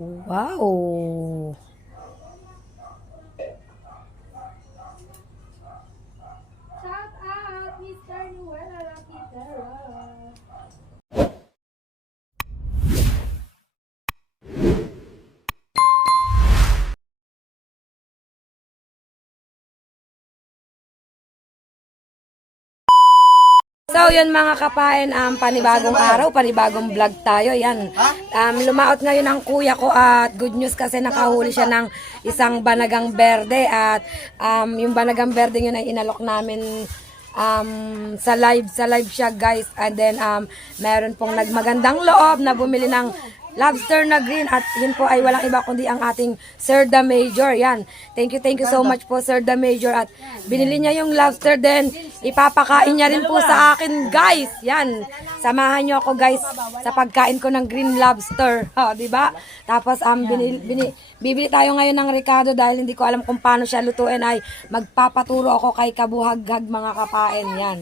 Wow! Shout out, Mr. Nuela Rakitera. So, yun mga kapain, panibagong araw, panibagong vlog tayo, yan. Lumaot ngayon ang kuya ko at good news kasi nakahuli siya ng isang banagang berde at yung banagang berde yun ay inalok namin sa live siya guys. And then, meron pong nagmagandang loob na bumili ng lobster na green at yun po ay walang iba kundi ang ating Sir The Major. Yan. Thank you so much po Sir The Major at binili niya yung lobster din. Ipapakain niya rin po sa akin guys. Yan. Samahan niyo ako guys sa pagkain ko ng green lobster. Ha, di ba? Tapos bibili tayo ngayon ng Ricardo dahil hindi ko alam kung paano siya lutuin ay magpapaturo ako kay Kabuhaghag mga kapain. Yan.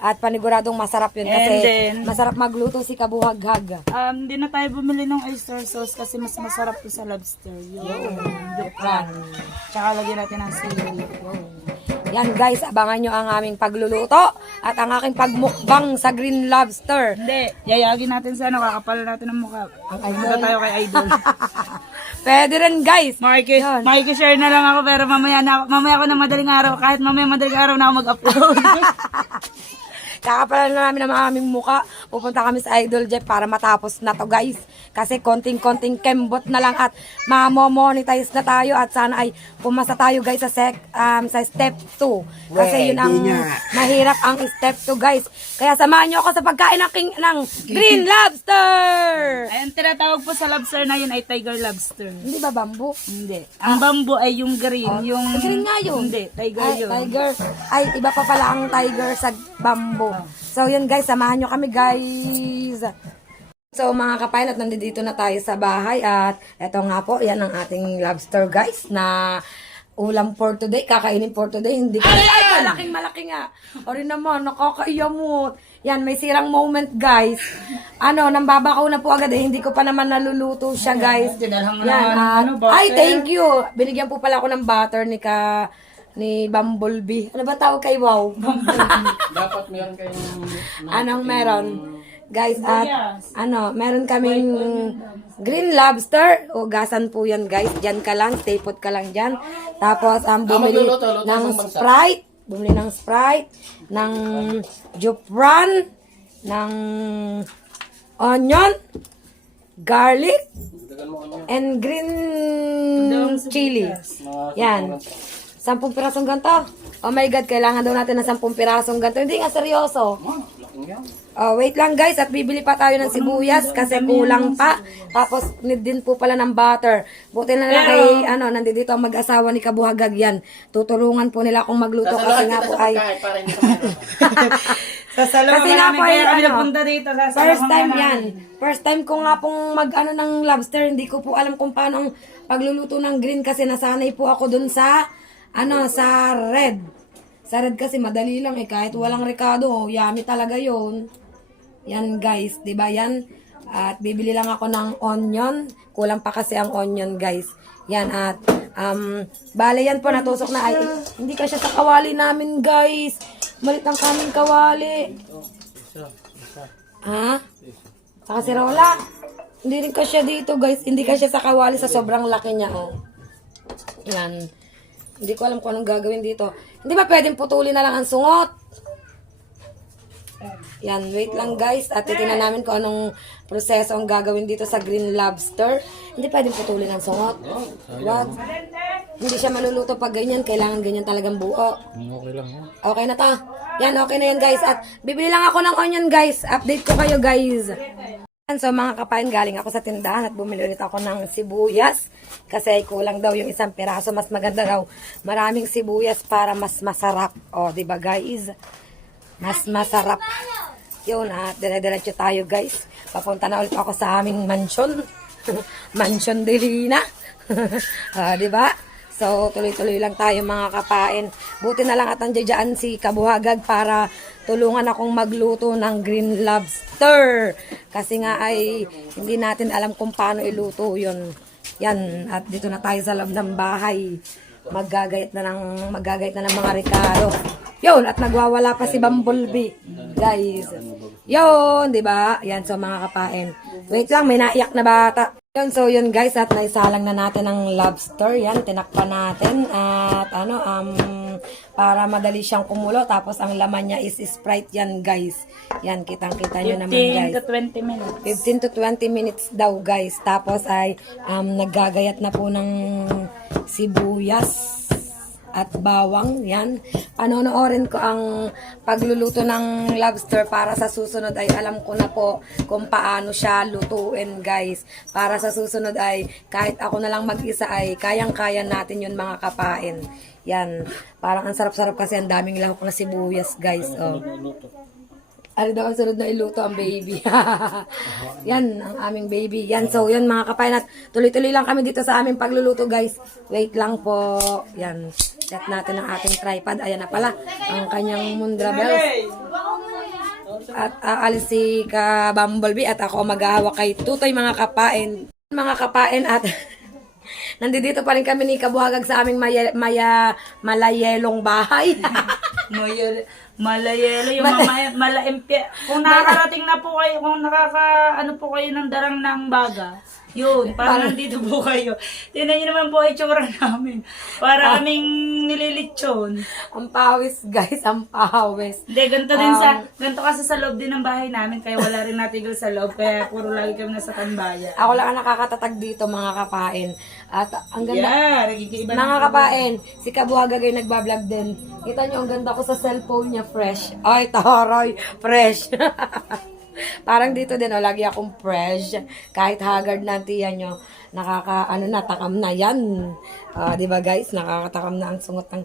At paniguradong masarap yun kasi masarap magluto si Kabuhaghag. Hindi na tayo bumili ng oyster sauce kasi mas masarap to sa lobster. Yung Japan. Tsaka lagyan natin ng sili. Yan guys, abangan nyo ang aming pagluluto at ang aking pagmukbang sa green lobster. Hindi, yayagin natin sa kakapal natin ng mukha. Punta tayo kay Idol. Pwede rin guys. Makikishare na lang ako pero mamaya ako na madaling araw. Kahit mamaya madaling araw na ako mag-upload. Kakapalan na namin ang aming muka. Pupunta kami sa Idol Jeff para matapos na to guys. Kasi konting-konting kembot na lang at mamomonetize na tayo at sana ay pumasa tayo guys sa step 2. Kasi yun ang mahirap ang step 2 guys. Kaya samahan nyo ako sa pagkain ng green lobster! Ayun, tinatawag po sa lobster na yun ay tiger lobster. Hindi ba bamboo? Hindi. Ang bamboo ay yung green. Yung green nga yun. Hindi, tiger Ay, yun. tiger. Ay, iba pa pala ang tiger sa bamboo. So, yun guys, samahan nyo kami guys. So, mga kapain, at nandito na tayo sa bahay. At eto nga po, yan ang ating lobster guys na ulam for today. Kakainin for today. Hindi ko. Ay, malaki nga. O rin naman, nakakaiyamot. Yan, may sirang moment guys. Nambabakaw na po agad eh. Hindi ko pa naman naluluto siya guys. Yan, ay, thank you. Binigyan po pala ako ng butter ni Bumblebee. Ano ba tawag kay Wow? Dapat meron kayong... Anong meron? Guys, at meron kaming green lobster. Ugasan po yan guys. Diyan ka lang, stay put ka lang dyan. Tapos, bumili ng Sprite. Bumili ng Sprite, ng Jupran, ng onion, garlic, and green chili. Yan. 10 pirasong ganito. Oh my God, kailangan daw natin ng 10 pirasong ganito. Hindi nga seryoso. Oh, wait lang guys, at bibili pa tayo ng sibuyas kasi kulang pa. Tapos need din po pala ng butter. Buti na lang kay nandito ang mag-asawa ni Kabuhaghag yan. Tutulungan po nila akong magluto kasi nga po ay kasi nga po ay first time yan. First time ko nga pong ng lobster. Hindi ko po alam kung paano ang pagluluto ng green kasi nasanay po ako dun sa sa red. Sa red kasi madali lang eh. Kahit walang Ricardo, yummy talaga yon. Yan guys, di ba yan? At bibili lang ako ng onion. Kulang pa kasi ang onion guys. Yan at bale yan po natusok na ay hindi kasi sa kawali namin guys. Malit ang kaming kawali. Ha? Sa kasirola? Hindi rin kasi dito guys. Hindi kasi sa kawali sa sobrang laki niya oh. Yan. Hindi ko alam kung anong gagawin dito. Hindi ba pwedeng putulin na lang ang sungot? Yan, wait lang guys. At titingnan namin kung anong proseso ang gagawin dito sa green lobster. Hindi pwedeng putulin ang sungot. Wag. Hindi siya maluluto pag ganyan. Kailangan ganyan talagang buo. Okay lang yan. Okay na ta. Yan, okay na yan guys. At bibili lang ako ng onion guys. Update ko kayo guys. So mga kapain, galing ako sa tindahan at bumili ulit ako ng sibuyas kasi kulang daw yung 1 piraso. Mas maganda daw maraming sibuyas para mas masarap. O, diba guys? Mas masarap. Yun, at dire-diretso tayo guys. Papunta na ulit ako sa aming mansion. Mansion de Lina. Diba? So, tuloy-tuloy lang tayo mga kapain. Buti na lang at nandiyan si Kabuhaghag para tulungan akong magluto ng green lobster. Kasi nga ay hindi natin alam kung paano iluto yun. Yan, at dito na tayo sa loob ng bahay. Maggagayat na ng mga Ricardo. Yun, at nagwawala pa si Bumblebee. Guys. Yun, di ba? Yan, so mga kapain. Wait lang, may naiyak na bata. Yun, so yun guys, at naisalang na natin ang lobster. Yan, tinakpan natin. At para madali siyang kumulo. Tapos ang laman niya is Sprite yan guys. Yan, kitang-kita nyo naman guys. 15 to 20 minutes. 15 to 20 minutes daw guys. Tapos ay naggagayat na po ng sibuyas at bawang. Yan. Panonoorin ko ang pagluluto ng lobster para sa susunod ay alam ko na po kung paano siya lutuin guys. Para sa susunod ay kahit ako na lang mag-isa ay kayang-kaya natin yun mga kapain. Yan. Parang ang sarap-sarap kasi ang daming lahok na sibuyas guys. Oh. Ano daw ang sunod na iluto ang baby. Yan, ang aming baby. Yan, so yan mga kapain. At tuloy-tuloy lang kami dito sa aming pagluluto guys. Wait lang po. Yan, set natin ang ating tripod. Ayan na pala, ang kanyang Mundra Bells. At aalis si ka Bumblebee at ako maghahawak kay Tutoy mga kapain. Mga kapain at nandito pa rin kami ni Kabuhagag sa aming malayelong bahay. Malayelo yung malaimpya. Kung nakakarating na po kayo, kung ano po kayo ng darang ng baga, yun, parang nandito po kayo. Tingnan nyo naman po ang itsura namin. Para kaming nililitsyon. Ang pawis guys, ang pawis. Hindi, ganito kasi sa loob din ng bahay namin, kaya wala rin natigil sa loob, kaya puro lagi kami nasa tambaya. Ako lang ang nakakatatag dito mga kapain. At ang ganda. Yeah, nagigiba Mga kapain, si Kabuhagag ay nagbablog din. Kita nyo, ang ganda ko sa cellphone niya, fresh. Ay, taray, fresh. Parang dito din, lagi akong fresh. Kahit haggard na tiyan nyo, takam na yan. Di ba guys, nakakatakam na ang sungot ng,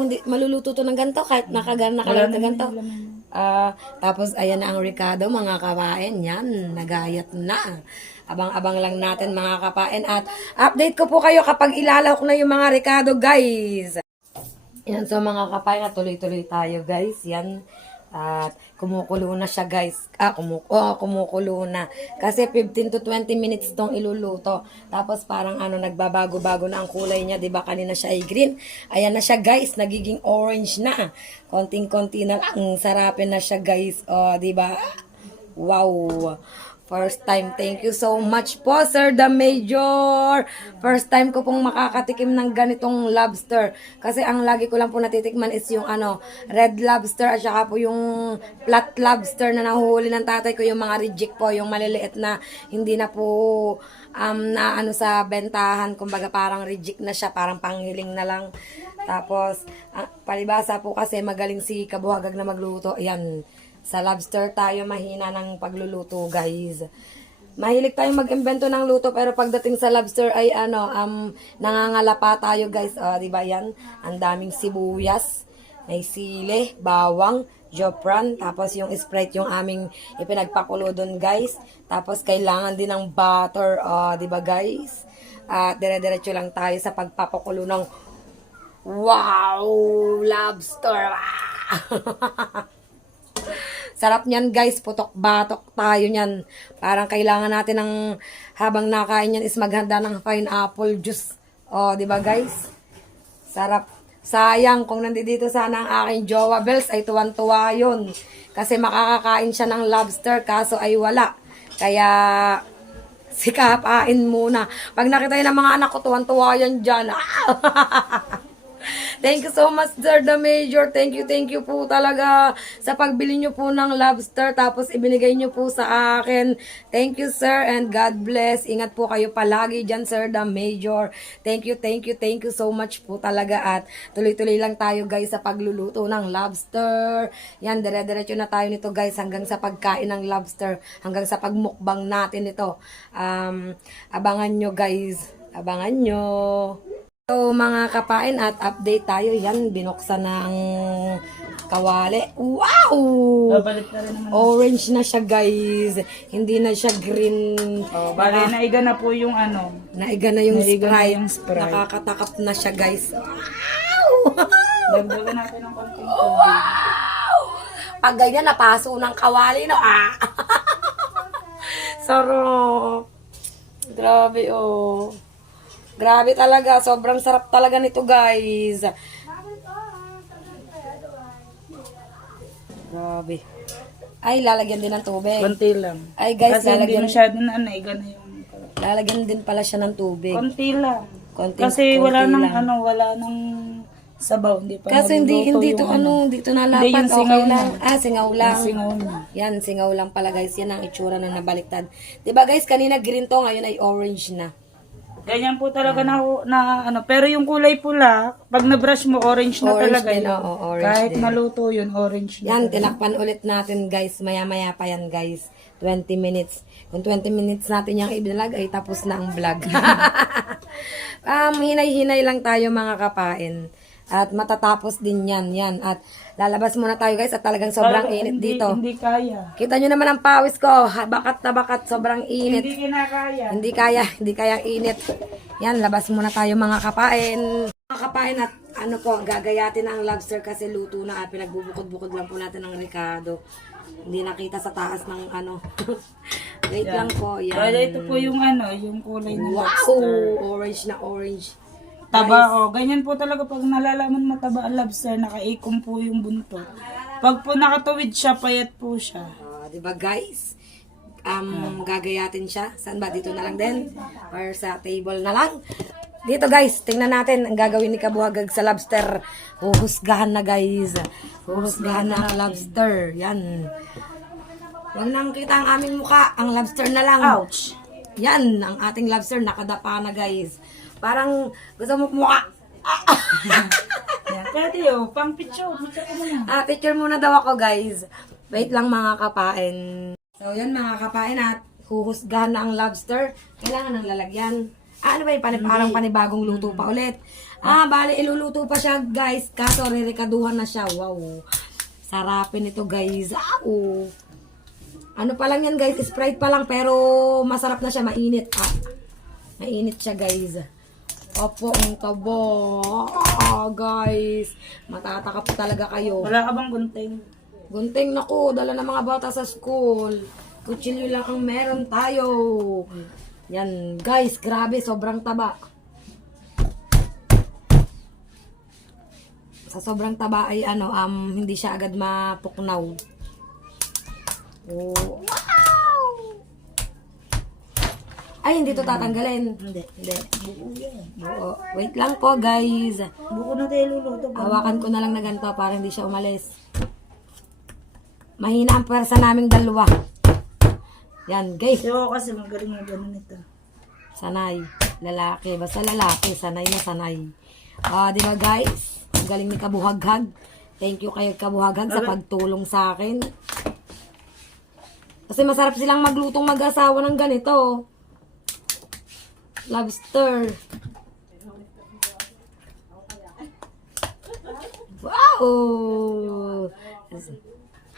hindi, maluluto to ng ganito, kahit nakalit na ganito. Tapos, ayan na ang Ricardo, mga kapain, yan, nagayat na. Abang-abang lang natin mga kapain. At update ko po kayo kapag ilalahok na yung mga Ricardo guys. Yan, so mga kapain, tuloy-tuloy tayo guys. Yan. At kumukulo na siya guys. Kumukulo na. Kasi 15 to 20 minutes tong iluluto. Tapos parang nagbabago-bago na ang kulay niya. Diba kanina siya ay green. Ayan na siya guys. Nagiging orange na. Konting-konti na lang. Sarapin na siya guys. Diba? Wow. First time, thank you so much po, Sir the Major. First time ko pong makakatikim ng ganitong lobster. Kasi ang lagi ko lang po natitikman is yung red lobster at saka po yung flat lobster na nahuhuli ng tatay ko, yung mga reject po, yung maliliit na hindi na po sa bentahan. Kumbaga parang reject na siya, parang panghiling na lang. Tapos, palibasa po kasi magaling si Kabuhagag na magluto. Ayan. Sa lobster tayo mahina ng pagluluto guys. Mahilig tayong mag-imbento ng luto pero pagdating sa lobster ay nangangala pa tayo guys. Diba yan? Ang daming sibuyas, may sili, bawang, jopran, tapos yung Sprite yung aming ipinagpakulo doon guys. Tapos kailangan din ng butter, diba guys? At dire-diretso lang tayo sa pagpapakulo ng wow, lobster. Sarap niyan guys, putok-batok tayo niyan. Parang kailangan natin ng habang nakain niyan is maghanda ng pineapple juice. Di ba guys? Sarap. Sayang kung nandito sana ang aking jowa Bells ay tuwan-tuwa yun. Kasi makakakain siya ng lobster kaso ay wala. Kaya sikapain muna. Pag nakita yun ng mga anak ko, tuwan-tuwa yan dyan. Thank you so much, Sir the Major. Thank you po talaga sa pagbili nyo po ng lobster tapos ibinigay nyo po sa akin. Thank you, sir, and God bless. Ingat po kayo palagi dyan, Sir the Major. Thank you so much po talaga at tuloy-tuloy lang tayo guys sa pagluluto ng lobster. Yan, dire-diretso na tayo nito guys hanggang sa pagkain ng lobster, hanggang sa pagmukbang natin ito. Abangan nyo guys. Abangan nyo. So mga kapain at update tayo. Yan, binuksan na ang kawali. Wow! Babalik na rin naman. Orange na siya guys. Hindi na siya green. Bali, naiga na po yung Naiga na yung Naiga na Sprite. yung Sprite. Nakakatakap na siya guys. Wow! Dagdagan natin ng konting tubig. Wow! Pag ganyan, napaso ng kawali, no? Sarap. Grabe, Grabe talaga. Sobrang sarap talaga nito, guys. Grabe. Ay, lalagyan din ng tubig. Konti lang. Ay, guys, Kasi hindi lalagyan, masyado na ano, gano'n yung... lalagyan din pala siya ng tubig. Konti lang. Konti, Kasi wala konti nang lang. wala nang sabaw. Hindi pa Kasi hindi naluluto to yung dito nalapat. Hindi, yung Okay singaw lang. na. Ah, singaw lang. Yung singaw na. Yan, singaw lang pala, guys. Yan ang itsura na nabaliktad. 'Di ba, guys, kanina green to, ngayon ay orange na. Ganyan po talaga na ano. Pero yung kulay pula, pag na-brush mo, orange na Orange talaga din, yun. oo, orange Kahit din. maluto yun, orange na. Yan, tinakpan ulit natin, guys. Maya-maya pa yan, guys. 20 minutes. Kung 20 minutes natin yung ibinalag, ay tapos na ang vlog. Hinay-hinay lang tayo, mga kapain. At matatapos din yan. At lalabas muna tayo, guys. At talagang sobrang init dito. Hindi kaya. Kita nyo naman ang pawis ko. Bakat na bakat. Sobrang init. Hindi kinakaya. Hindi kaya init. Yan, labas muna tayo, mga kapain. Mga kapain, at ano po, gagayatin ang lobster kasi luto na. At pinagbubukod-bukod lang po natin ng Ricardo. Hindi nakita sa taas ng ano. Wait lang po. Yan. Kaya ito po yung ano, yung kulay ng Wow! lobster. Orange na orange. Taba, oh. Ganyan po talaga pag nalalaman mataba ang lobster, nakaikom po yung buntot. Pag po nakatuwid siya, payat po siya. Diba, guys? Gagayatin siya. Saan ba? Dito na lang din? Or sa table na lang? Dito, guys. Tingnan natin ang gagawin ni Kabuhagag sa lobster. Huhusgahan na, guys. Huhusgahan na ang lobster. Yan. Huwag nang kita ang aming muka. Ang lobster na lang. Ouch! Yan. Ang ating lobster nakadapa na, guys. Parang gusto mo mukha. Yan. Pwede oh, pang picture. Picture ko muna. Picture muna daw ako, guys. Wait lang, mga kapain. So, yan, mga kapain, at huhusgahan na ang lobster. Kailangan ng lalagyan. Ano ba yung parang panibagong luto pa ulit? Bali, iluluto pa siya, guys. Kaso, ririkaduhan na siya. Wow. Sarapin ito, guys. Ano pa lang yan, guys? Sprite pa lang, pero masarap na siya. Mainit. Mainit siya, guys. Opo, ang tabo. Guys. Matatakap talaga kayo. Wala ka bang gunting? Gunting, naku, dala ng mga bata sa school. Kutsilyo lang ang meron tayo. Yan, guys, grabe, sobrang taba. Sa sobrang taba ay hindi siya agad mapuknaw. Oh, wow! Ay, hindi to tatanggalin. Hindi. Buo yan. Oo. Wait lang po, guys. Buko na tayo luluto. Hawakan ko na lang na ganito para hindi siya umalis. Mahina ang pwersa naming dalawa. Yan, guys. Yo, kasi magaling na gano'n ito. Sanay. Lalaki. Basta lalaki. Sanay na sanay. Di ba, guys? Ang galing ni Kabuhaghag. Thank you kay Kabuhaghag sa pagtulong sa akin. Kasi masarap silang maglutong mag-asawa ng ganito. Lobster. Wow!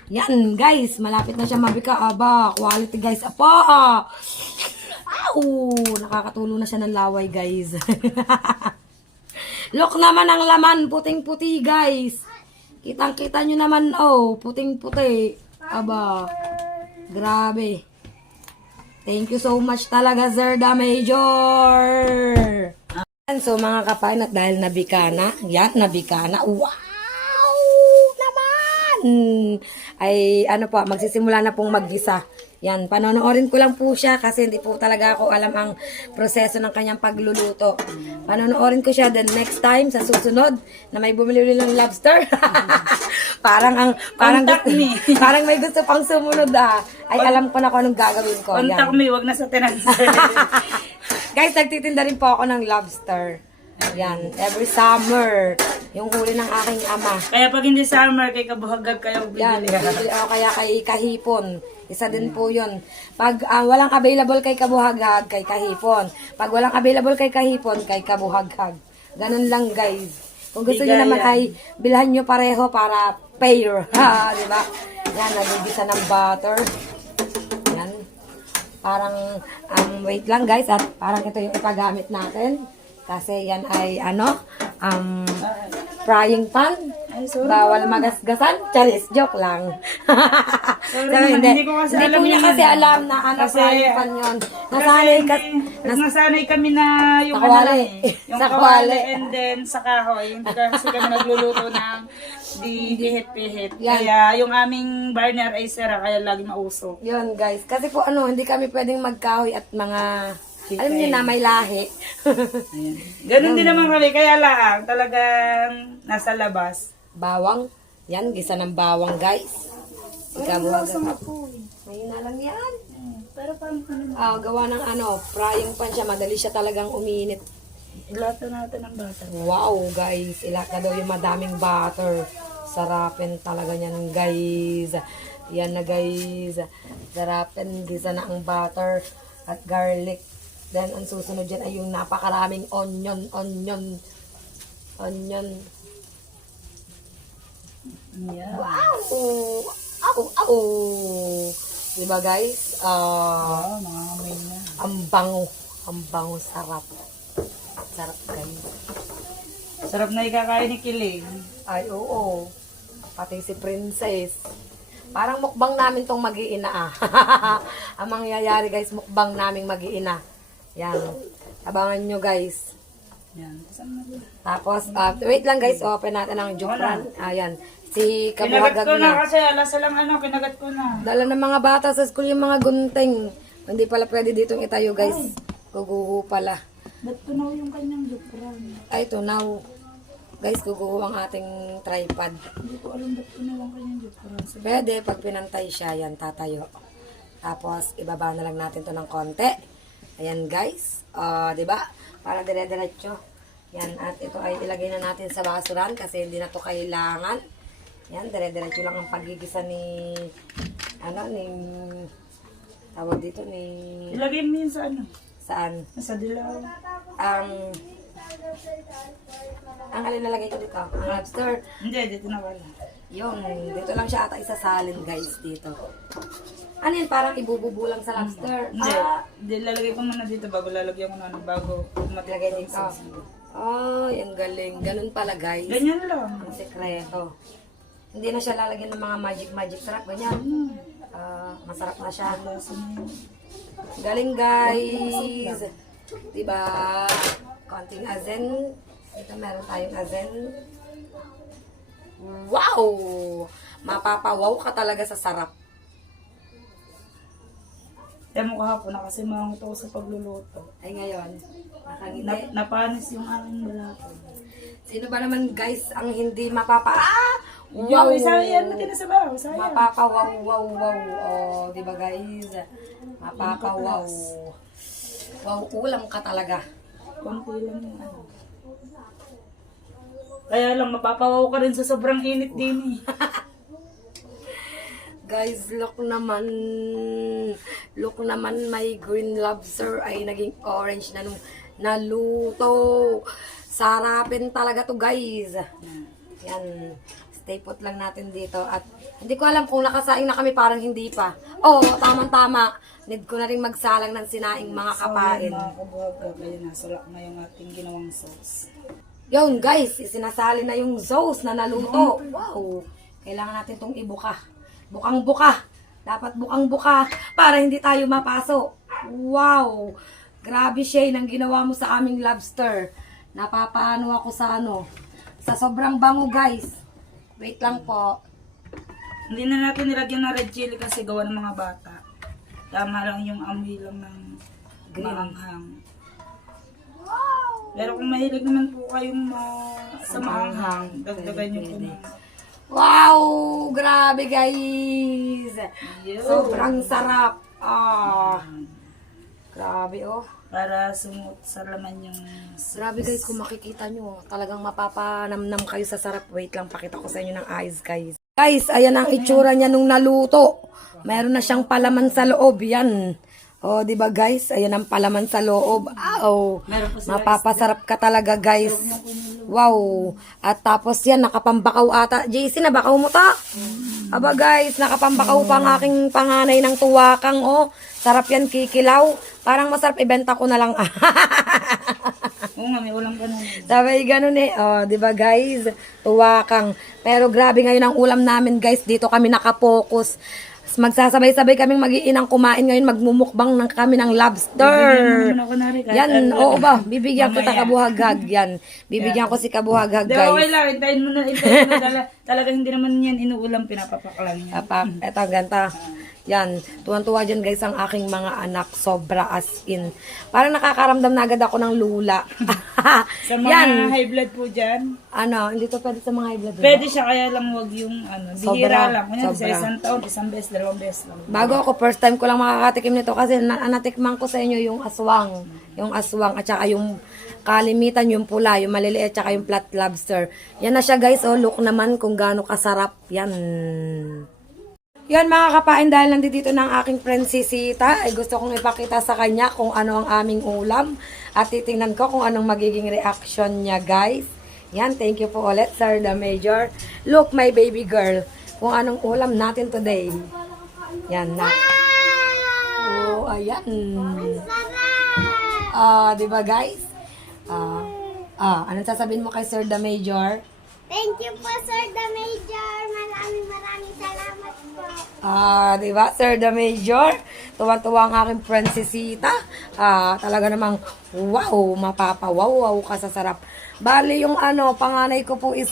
Yan, guys. Malapit na siya mabika. Aba, quality, guys. Apa! Nakakatulo na siya ng laway, guys. Look naman ang laman. Puting-puti, guys. Kitang-kita nyo naman, puting-puti. Aba, grabe. Thank you so much talaga, Zerda Major. So, mga kapain, at dahil nabika na, wow! Naman! Ay, magsisimula na pong maggisa. Yan, panonoodin ko lang po siya kasi hindi po talaga ako alam ang proseso ng kanyang pagluluto. Panonoodin ko siya then next time sa susunod na may bumili ulit ng lobster. parang may gusto pang sumunod Ay, alam ko na kung anong gagawin ko. Contact Yan. me, wag na sa tinanser. Guys, nagtitinda rin po ako ng lobster. Yan, every summer. Yung huli ng aking ama. Kaya pag hindi summer, kay Kabuhaghag kayo Yan, bibili. bibili ako kaya kay Kahipon. Isa din po yun. Pag walang available kay Kabuhaghag, kay Kahipon. Pag walang available kay Kahipon, kay Kabuhaghag. Ganun lang, guys. Kung gusto niyo naman ay bilhan nyo pareho para pair. Di ba? Yan, nagigisa ng butter. Yan. Parang, wait lang, guys. At parang ito yung ipagamit natin. Kasi yan ay, frying pan. Ay, sorry. Bawal magasgasan. Charis, joke lang. Sorry Sabi, naman, hindi ko kasi Hindi alam po niya yun. kasi alam na ano, Kasi- frying pan yun. Nasanay kami na yung Sa kawali. yung Sa kawali kawali. and then sa kahoy. Hindi kasi kami nagluluto ng di pihit-pihit. Yan. Kaya yung aming burner ay sira kaya lagi mausok. Yun guys, kasi po ano, hindi kami pwedeng magkahoy at mga, alam niyo na, may lahi. Ayan. Ganun din naman kami. Kaya lang, talagang nasa labas. Bawang, yan, gisa ng bawang guys. Ikabuhagan. Sa mapoy. Ayun na lang yan. Pero parang ano, Gawa ng ano, frying pan siya, madali siya talagang uminit. ilato natin ang bata. Wow guys, ilaka daw yung madaming butter. Sarapin talaga yan guys. Yan na guys. Sarapin, gisa na ang butter at garlic. Then ang susunod dyan ay yung napakaraming onion. Yeah. Wow! Au! Diba guys? Mga amoy na. Ang bango, sarap. Sarap guys. Sarap na ikakain ni Kiling. Ay, oo. Pati si Princess. Parang mukbang namin tong mag-iina ah. Ang mangyayari guys, mukbang naming mag-iina. Yan. Abangan nyo guys. Yan. Saan na ba? Tapos, wait lang guys, open natin ang jokran. Ayan. Si Kinagat Kabuhagag ko na na. kasi alas lang kinagat ko na. Dala ng mga bata sa school yung mga gunting. Hindi pala pwede ditong itayo guys. Guguho pala. Ba't tunaw yung kanyang lupran? Ay, tunaw. Guys, guguho ang ating tripod. Hindi ko alam ba't tunaw ang kanyang lupran. Pwede, pag pinantay siya, yan, tatayo. Tapos, ibaba na lang natin to ng konti. Ayan, guys. Di ba? Para dire-diretso. Yan, at ito ay ilagay na natin sa basuran kasi hindi na to kailangan. Yan, dire-diretso lang ang pagigisa ni, tawag dito ni, Ilagay mo yun sa ano? saan? Sa dilaw. Ang alin nalagay ko dito? Ang lobster. Hindi, dito na wala. Yun, dito lang siya ata isasalin guys dito. Ano yun, parang ibububulang sa lobster. Hindi, hindi, lalagay ko muna dito bago lalagyan ko na ano, bago Lagay dito. Yan galing. Ganun pala guys. Ganyan lang. Ang sekreto. Hindi na siya lalagyan ng mga magic sarap. Ganyan. Masarap na siya. Galing guys. Diba? Konting azen. Ito meron tayong azen. Wow! Mapapawaw ka talaga sa sarap. Kaya mo kahapon na kasi mangot ako sa pagluluto. Ay ngayon, nakangiti. Napanis yung aking balato. Sino ba naman guys ang hindi Wow! Isa yan natin na sa baho. Sayang. Mapapawaw, wow, wow. Oh, di ba guys? Mapapawaw. Wow, ulam ka talaga. Konti lang yung ano. Kaya lang, mapapawaw ka rin sa sobrang init din eh. Guys, look naman. Look naman, my green lobster ay naging orange na nung naluto. Sarapin talaga to guys. Yan. Stay put lang natin dito. At hindi ko alam kung nakasaing na kami, parang hindi pa. Oh, tamang-tama. Need ko na rin magsalang ng sinaing mga kapain. Mga kabuhaga, kaya nasulak na yung ating ginawang sauce. Yun guys, isinasali na yung sauce na naluto. Wow. Kailangan natin tong ibuka. Bukang-buka. Dapat bukang-buka para hindi tayo mapaso. Wow. Grabe siya ng ginawa mo sa aming lobster. Napapaano ako sa sa sobrang bango guys. Wait lang po. Hindi na natin nilagyan ng red chili kasi gawa ng mga bata. Tama lang yung amoy lang ng maanghang. Pero kung mahilig naman po kayong sa maanghang, dagdagan nyo po na. Wow! Grabe guys! Yun. Sobrang sarap. Grabe oh. Para sumut sa laman yung... Grabe guys, kung makikita nyo, talagang mapapanamnam kayo sa sarap. Wait lang, pakita ko sa inyo ng eyes guys. Guys, ayan ang itsura niya nung naluto. Meron na siyang palaman sa loob. Yan. O, di ba guys? Ayan ang palaman sa loob. Meron pa sila Mapapasarap ka talaga guys. Wow. At tapos yan, nakapambakaw ata. JC, nabakaw mo ta? Aba guys, nakapambakaw pa ang aking panganay ng tuwakang. Oh, sarap yan, kikilaw. Parang masarap, ibenta ko na lang. Oo nga, may ulam ka na. Sabay ganun eh. Oh, di ba guys? Tuwakang. Pero grabe ngayon ang ulam namin guys. Dito kami nakapokus. Magsasabay-sabay kaming mag-iinang kumain ngayon, magmumukbang ng kami ng lobster. Naman ako na rin. Yan, oo ba? Bibigyan ko ta kabuhaghag yan. Bibigyan ko si kabuhaghag, Di, okay guys. lang. Hintayin mo na. Talaga hindi naman yan inuulam. Pinapapak lang yan. Eto, ganta. Yan, tuwan-tuwa dyan guys ang aking mga anak. Sobra as in. Parang nakakaramdam na agad ako ng lula. Sa mga Yan. high blood po dyan, Ano, hindi to pwede sa mga high blood. diba? pwede siya kaya lang wag yung bihira lang. Kunya, sa sobra. isang taon, isang beses, dalawang beses lang. Bago ako, first time ko lang makakatikim nito kasi natikman ko sa inyo yung aswang. Yung aswang at saka yung kalimitan, yung pula, yung maliliit, at saka yung flat lobster. Yan na siya guys, oh, look naman kung gaano kasarap. Yan. Yan mga kapain, dahil nandito ng aking friend si Sita, ay gusto kong ipakita sa kanya kung ano ang aming ulam. At titingnan ko kung anong magiging reaction niya guys. Yan, thank you po ulit, Sir the Major. Look, my baby girl, kung anong ulam natin today. Yan na. Oh, ayan. Di ba guys? Anong sasabihin mo kay Sir the Major? Thank you po, Sir the Major. Maraming salamat po. Di ba, Sir the Major? Tuwang-tuwa ang aking friend si Sita. Talaga namang, wow, mapapawaw ka sa sarap. Bali, yung panganay ko po is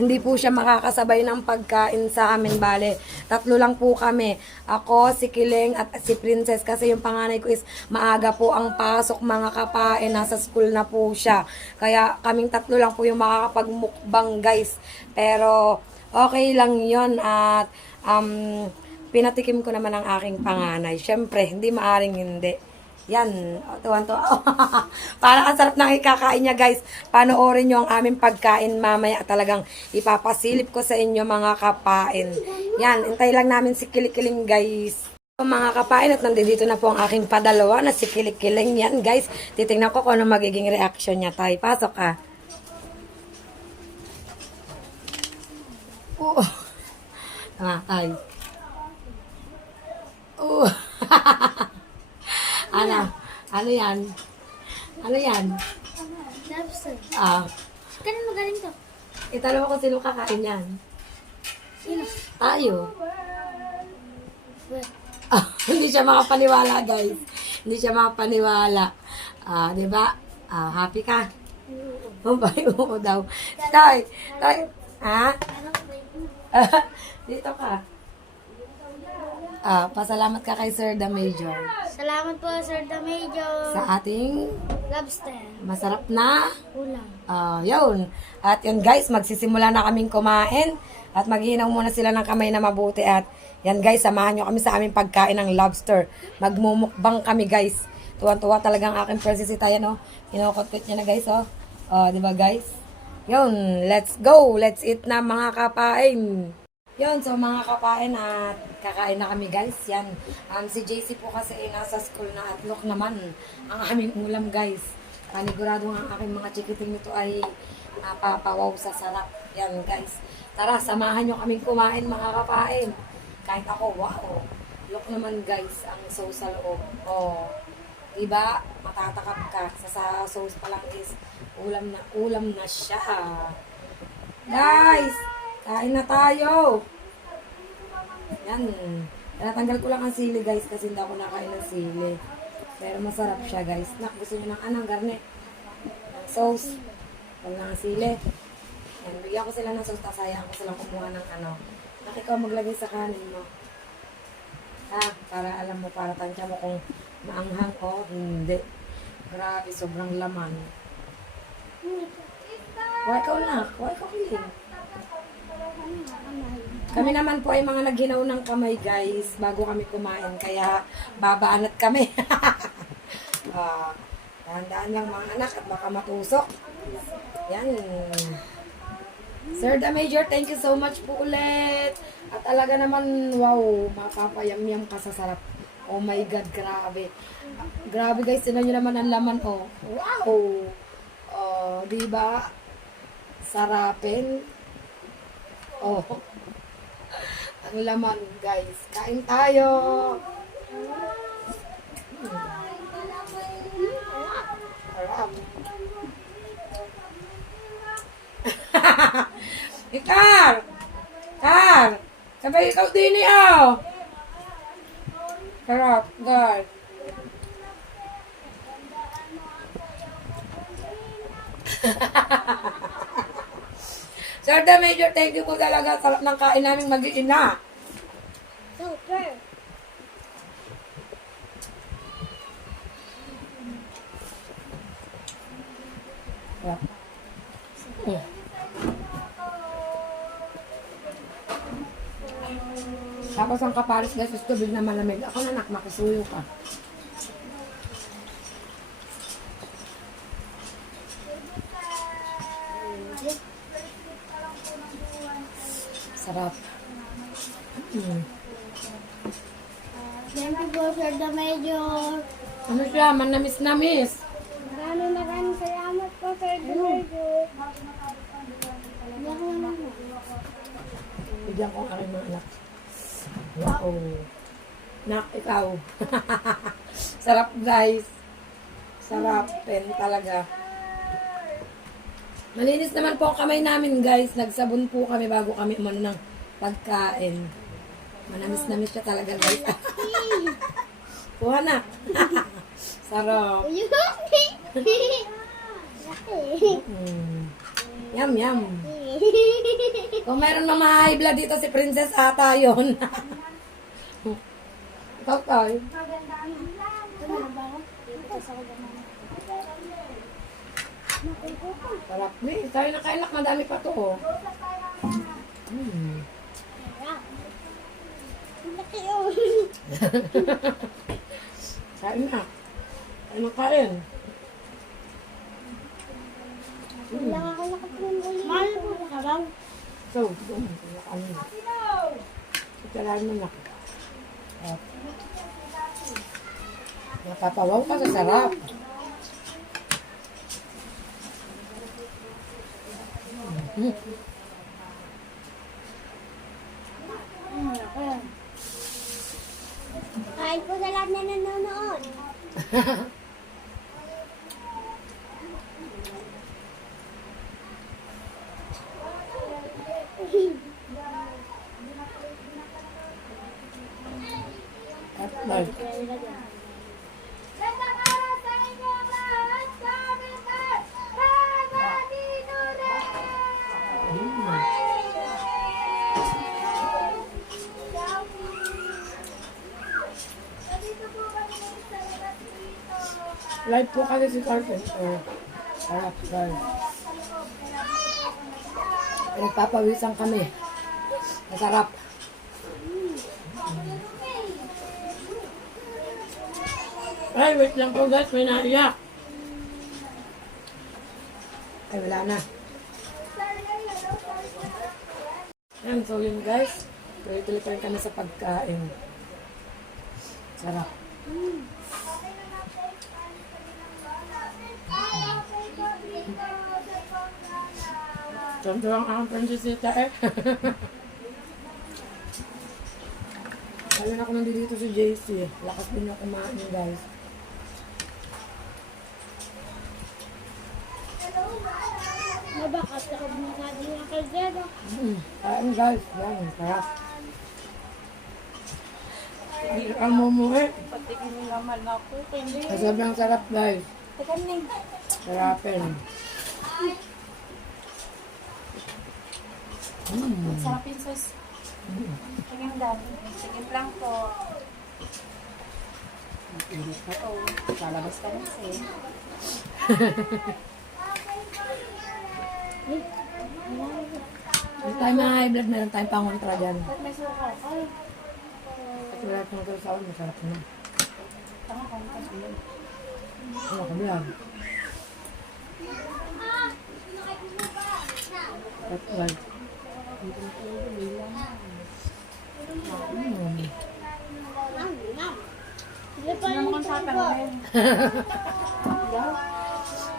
hindi po siya makakasabay ng pagkain sa amin. Bali, 3 lang po kami. Ako, si Kiling at si Princess. Kasi yung panganay ko is maaga po ang pasok mga kapain. Nasa school na po siya. Kaya kaming 3 lang po yung makakapagmukbang guys. Pero, okay lang yon at pinatikim ko naman ang aking panganay. Siyempre, hindi maaring hindi. Yan, tuwan-tuwa. Parang ang sarap ng ikakain niya guys. Panoorin nyo ang aming pagkain mamaya. Talagang ipapasilip ko sa inyo mga kapain. Yan, hintay lang namin si Kilikiling guys. Mga kapain, at nandito na po ang aking padalawa na si Kilikiling. Yan guys, titingnan ko kung ano magiging reaction niya tayo. Pasok ka. Tayo. Ano yan? Ano yan? Lobster. Kanino magaling to? Italo mo kung sino kakain yan. Sino? Tayo. Hindi siya makapaniwala, guys. Hindi siya makapaniwala. Di ba? Happy ka? Oo daw. Tay. Ha? Dito ka. Pasalamat ka kay Sir the Major. Salamat po, Sir the Major. Sa ating Lobster. masarap na Ulam. yun. At yun guys, magsisimula na kaming kumain. At maghinaw muna sila ng kamay na mabuti. At yan guys, samahan nyo kami sa aming pagkain ng lobster. Magmumukbang kami guys. Tuwan-tuwa talagang aking princess ita yan, oh. Kinukot-kot niya na guys, oh. Di ba guys? Yun, let's go. Let's eat na mga kapain. Yun, so mga kapain at kakain na kami guys. Yan, si JC po kasi nasa school na at look naman ang aming ulam guys. Panigurado ang aking mga chikiting nito ay napapawaw sa sarap. Yan guys. Tara, samahan nyo kaming kumain mga kapain. Kahit ako, wow. Look naman guys, ang sauce sa loob. Diba? Matatakap ka. Sa sauce pa lang is ulam na siya. Guys! Kain na tayo. Yan. Natanggal ko lang ang sili guys kasi hindi ako nakain ng sili. Pero masarap siya guys. Gusto nyo ng anong garne? Ng sauce. Wala ng sili. Yan. Bigyan ko sila ng sauce. Tasayaan ko silang kumuha ng Ikaw maglagay sa kanin mo. Para alam mo, para tansya mo kung maanghang o hindi. Grabe, sobrang laman. Kuha ikaw na. Kuha ikaw Kiling. Kami naman po ay mga naghinaw ng kamay guys bago kami kumain kaya babaanat kami. Dahan-dahan lang mga anak at baka matusok. Yan. Sir the Major, thank you so much po ulit. At talaga naman, wow, mapapayam-yam ka sa sarap. Oh my God, grabe. Grabe guys, tinan nyo naman ang laman, oh. Wow! Diba? Sarapin. Ang laman, guys. Kain tayo. Sarap. Ikar! Sabay ikaw din eh, oh. Sarap, guys. Sir the Major, thank you po talaga. Sarap ng kain namin mag-iina. Super. Sarap. Mm. Tapos ang kaparis guys, is tubig na malamig. Ako na makisuyo ka. Sarap. Mm. Thank you po, Sir the Major. Ano siya? Manamis-namis. Maraming salamat po, Sir the Major. Bigyan ko ang aking mga anak. Wow. Nak, ikaw. Sarap guys. Sarap. Pen talaga. Malinis naman po ang kamay namin guys. Nagsabon po kami bago kami umano ng pagkain. Manamis-namis siya talaga guys. Kuha na. Sarap. Yum, yum. Kung meron mamahay blood dito si Princess ata yun. Ikaw tayo. Sarap. Tayo na kainak. Madami pa to. Oh. Kain na. Kain na kain. Mahal po sa kabaw. So, ano na. Italain mo na. Napapawaw ka sa sarap. Kain po sa lahat na nanonood. At bye. Live po kasi si Carpenter. Sarap, guys. Nagpapawisan kami. Masarap. Ay, wait lang po guys. May naiyak. Ay, wala na. Yan, so yun guys. Tuloy-tuloy pa rin kami sa pagkain. Sarap. Tonto ang aking prinsesita eh. Ayun ako nandito si JC. Lakas din niya kumain guys. Mabakas ako binasado ng kaldero. Kain guys. Yan, sarap. Ang mumuhi. Patikin nila naman ako. Hindi. Sobrang sarap guys. Pagkanin. Sarapin. Sarap yung sauce. Tingin dami. Tingin lang po. Init na to. Lalabas ka na siya. Kung tayo mga high blood, meron tayong pangontra dyan. Ba't may suka? Ay. At wala itong kasawan, masarap na. Tama ka. Tama. Wala ka vlog. At like. Hindi pa rin Naman ito sa po.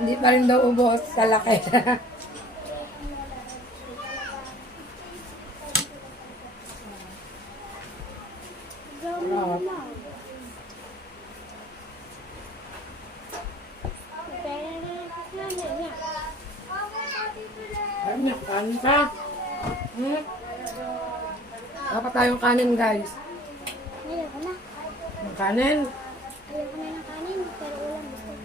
Hindi pa rin daw ubos sa laki. Sarap. Ay, nakain ka. Dapat tayong kanin, guys. Ayoko na. Ang kanin. Ayoko na ng kanin, pero ulam gusto.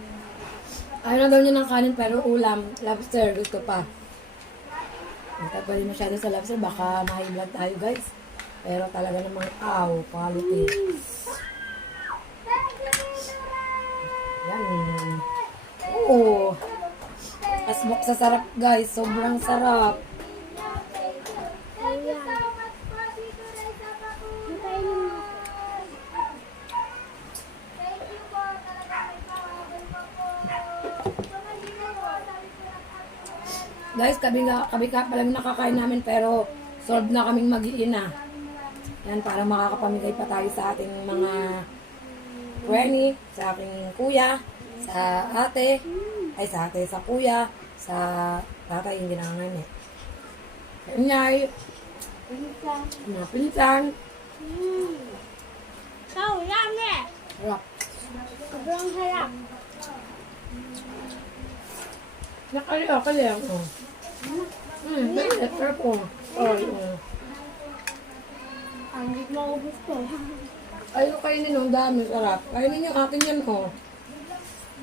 Ayaw na daw niya ng kanin pero ulam. Lobster, gusto pa. Hindi pa rin masyado sa lobster. Baka ma-high blood tayo guys. Pero talaga namang quality. Yan. Oo. Asmok sa sarap guys. Sobrang sarap. Ayan. Hintayin mo. Guys, kabi ka pa lang nakakain namin pero solve na kaming mag-iina. Yan, para makakapamigay pa tayo sa ating mga granny, sa aking kuya, sa ate, sa kuya, sa tatay, hindi na ngayon eh. Sa inyay, mga pinsan. So, yummy! Sarap. Sobrang harap. Nakali lang. Oh. Sarap oh. Ang hindi mo gusto. Ayaw kainin ng dami, sarap. Kainin yung akin yan oh.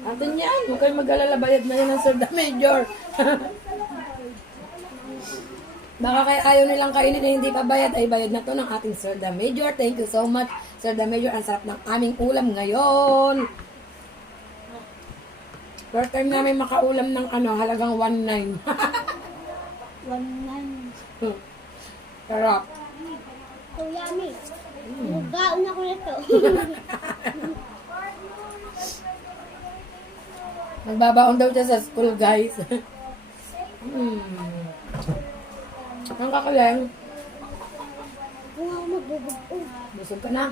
Atin yan, huwag kayo mag-alala, bayad na yan ng Sir the Major. Baka kaya ayaw nilang kainin na hindi pa bayad, ay bayad na to ng ating Sir the Major. Thank you so much, Sir the Major. Ang sarap ng aming ulam ngayon. First time namin makaulam ng halagang 1.9. 1.9. Sarap. So, yummy. Magbaon ako na to. Nagbabaon daw siya sa school, guys. Ang kakaleng. Kung ako magbubog. Busog ka na.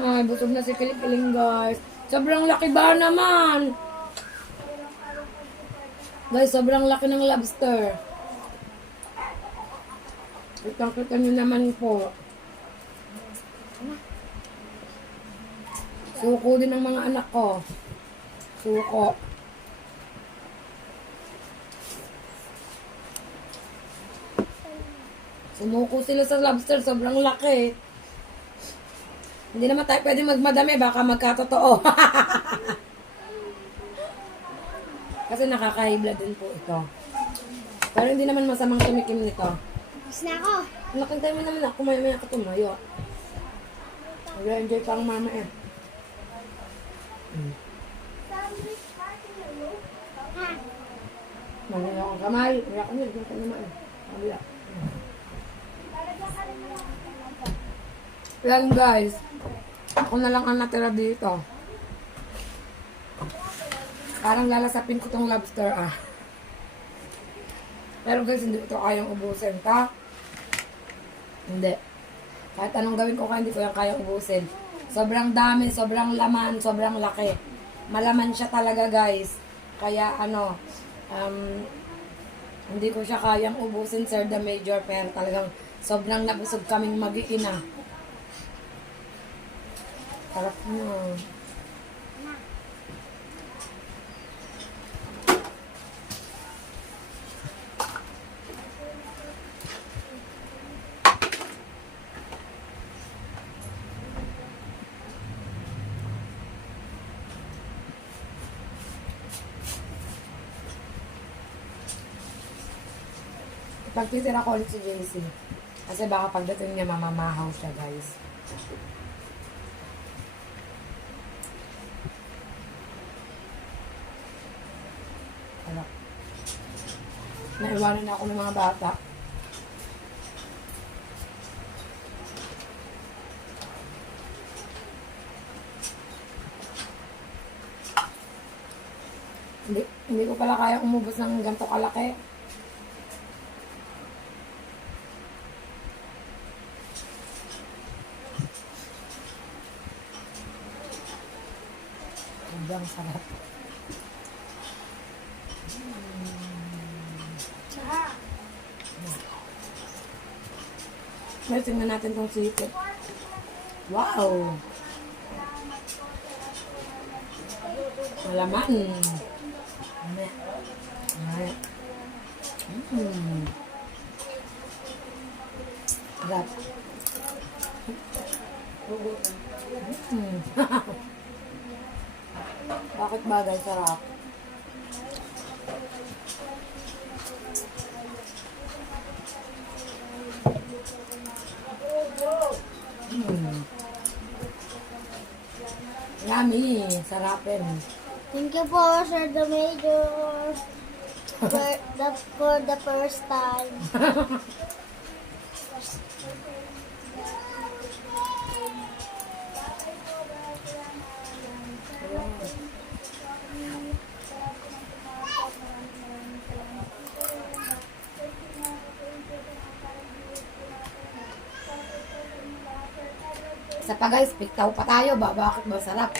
Ay, busog na si Kiling, guys. Sobrang laki ba naman? Guys, sobrang laki ng lobster. Kitang-kita nyo naman po. Suko din ng mga anak ko. Suko. Sumuko sila sa lobster. Sobrang laki. Hindi naman tayo pwede magmadami. Baka magkatotoo. Kasi nakakahibla din po ito. Pero hindi naman masamang tumikim nito. Tapos na ako. Nakantay mo naman ako. Maya-maya ka tumayo. Nag-enjoy pa ang mama eh. Ha? Mamaya akong kamay. Kaya ka nyo. Kaya naman eh. Kabila. Yan guys. Ako na lang ang natira dito. Parang lalasapin ko tong lobster ah. Pero guys, hindi ito kayang ubusin ka. Hindi. Kahit anong gawin ko hindi ko yan kayang ubusin. Sobrang dami, sobrang laman, sobrang laki. Malaman siya talaga guys. Kaya hindi ko siya kayang ubusin, Sir the Major. Pero talagang sobrang nabusog kaming mag-iina. Sarap niya. Pagtitira ko ulit si JC. Kasi baka pagdating niya mamamahaw siya guys. Naiwanan na ako ng mga bata. Hindi ko pala kaya umubos ng ganito kalaki. Sobrang sarap. Ngayon, tingnan natin itong sipit. Wow! Malaman. Sarap. Bakit ba guys, sarap? Yummy, sarapin. Thank you po, Sir the Major. For the first time. Isa pa guys, piktaw pa tayo ba? Bakit ba sarap?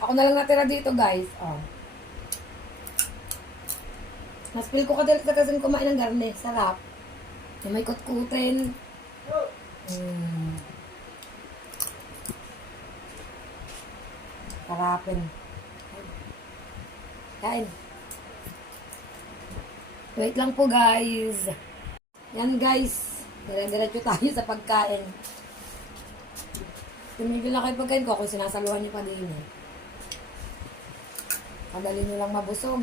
Ako na lang natira dito guys. Oh. Naspil ko kadali sa kasing kumain ng garne. Sarap. Yung may kutkutin. Sarapin. Kain. Wait lang po guys. Yan guys. Dire-diretso tayo sa pagkain. Tumigil na kayo pagkain ko kung sinasaluhan niyo pa din eh. Kadali nyo lang mabusog.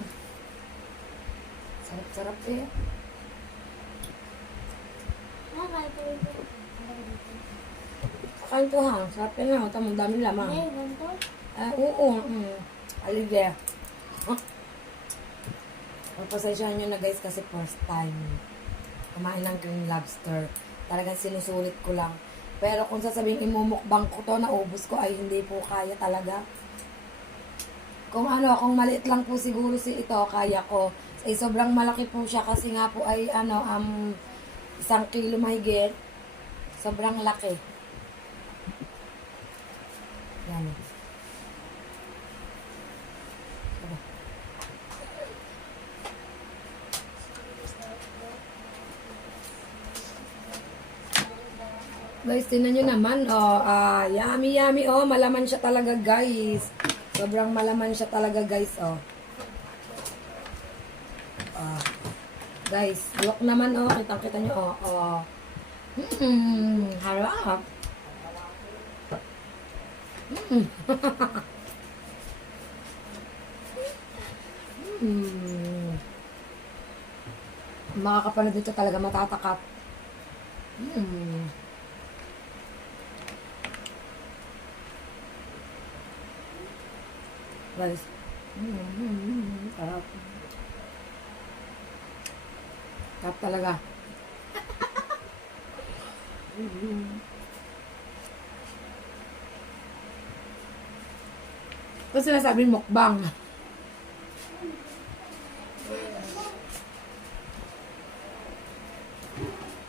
Sarap-sarap eh. Kakain to ha. Sarap yan ha. Tamang dami lamang. Oo. Aligya. Pagpasensyahan nyo na guys kasi first time kumain ng green lobster. Talagang sinusulit ko lang. Pero kung sasabihin imumukbang ko to, naubos ko, ay hindi po kaya talaga. Kung maliit lang po siguro ito, kaya ko. Eh, sobrang malaki po siya kasi nga po ay 1 kilo mahigit. Sobrang laki. Yan. Guys, tinan nyo naman, yummy, yummy, malaman siya talaga, guys. Sobrang malaman siya talaga, guys, guys, look naman, kitang-kita nyo, harap. Makakapanood dito talaga matatakap. Guys. Sarap. Sarap talaga. Ito sinasabing mukbang.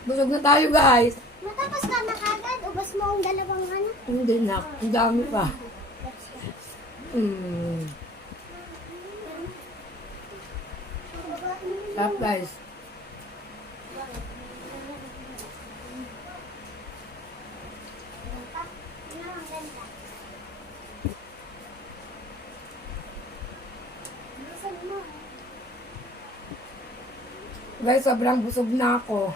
Busog na tayo guys. Matapos ka na kagad, ubas mo ang dalawang ano. Hindi na. Ang dami pa. Sarap guys. Guys, sobrang busog na ako.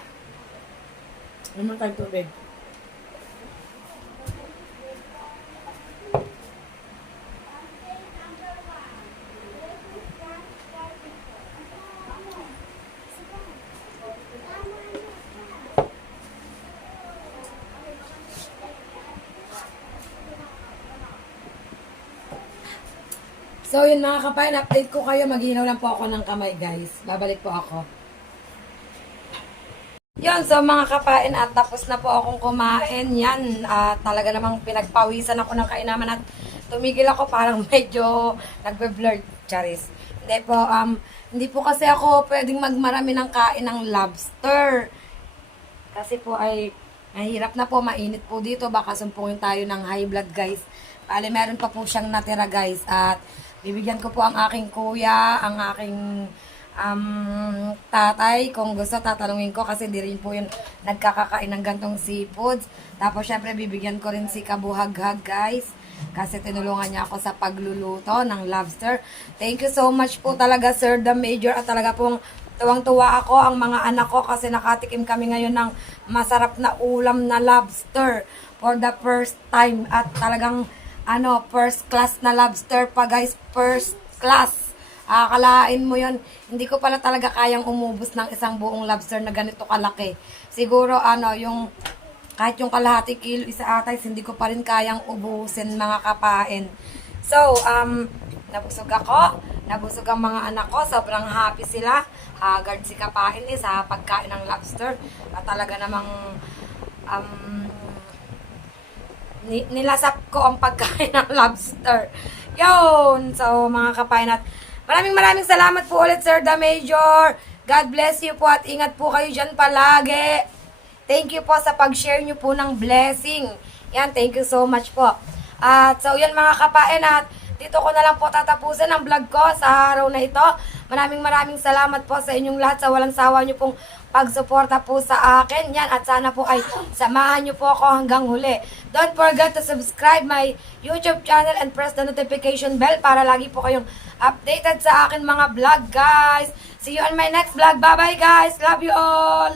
Naman tayong tubig. So yun mga kapayan, update ko kayo. Maghinaw lang po ako ng kamay guys. Babalik po ako. Yun, so mga kapain at tapos na po akong kumain. Yan, talaga namang pinagpawisan ako ng kainaman at tumigil ako parang medyo nagbe-blur, charis. Hindi po kasi ako pwedeng magmarami ng kain ng lobster. Kasi po ay mahirap na po, mainit po dito. Baka sumpungin tayo ng high blood guys. Bale, meron pa po siyang natira guys. At bibigyan ko po ang aking kuya, ang aking tatay, kung gusto, tatanungin ko kasi di rin po yun nagkakakain ng gantong seafoods. Tapos, syempre, bibigyan ko rin si Kabuhaghag, guys. Kasi tinulungan niya ako sa pagluluto ng lobster. Thank you so much po talaga, Sir The Major. At talaga pong tuwang-tuwa ako, ang mga anak ko, kasi nakatikim kami ngayon ng masarap na ulam na lobster for the first time. At talagang, first class na lobster pa, guys. First class. Akalain mo yon, hindi ko pala talaga kayang umubos ng isang buong lobster na ganito kalaki. Siguro yung kahit yung kalahati kilo isa atay, hindi ko pa rin kayang ubusin mga kapain. So, nabusog ako, nabusog ang mga anak ko, sobrang happy sila. Haggard si kapain sa pagkain ng lobster. At talaga namang nilasap ko ang pagkain ng lobster. Yun! So, mga kapain, at maraming salamat po ulit, Sir The Major. God bless you po at ingat po kayo dyan palagi. Thank you po sa pag-share nyo po ng blessing. Yan, thank you so much po. At so, yan mga kapain, at dito ko na lang po tatapusin ang vlog ko sa araw na ito. Maraming salamat po sa inyong lahat sa walang sawa nyo pong pagsuporta po sa akin. Yan, at sana po ay samahan nyo po ako hanggang huli. Don't forget to subscribe my YouTube channel and press the notification bell para lagi po kayong updated sa akin mga vlog, guys. See you on my next vlog. Bye-bye, guys. Love you all.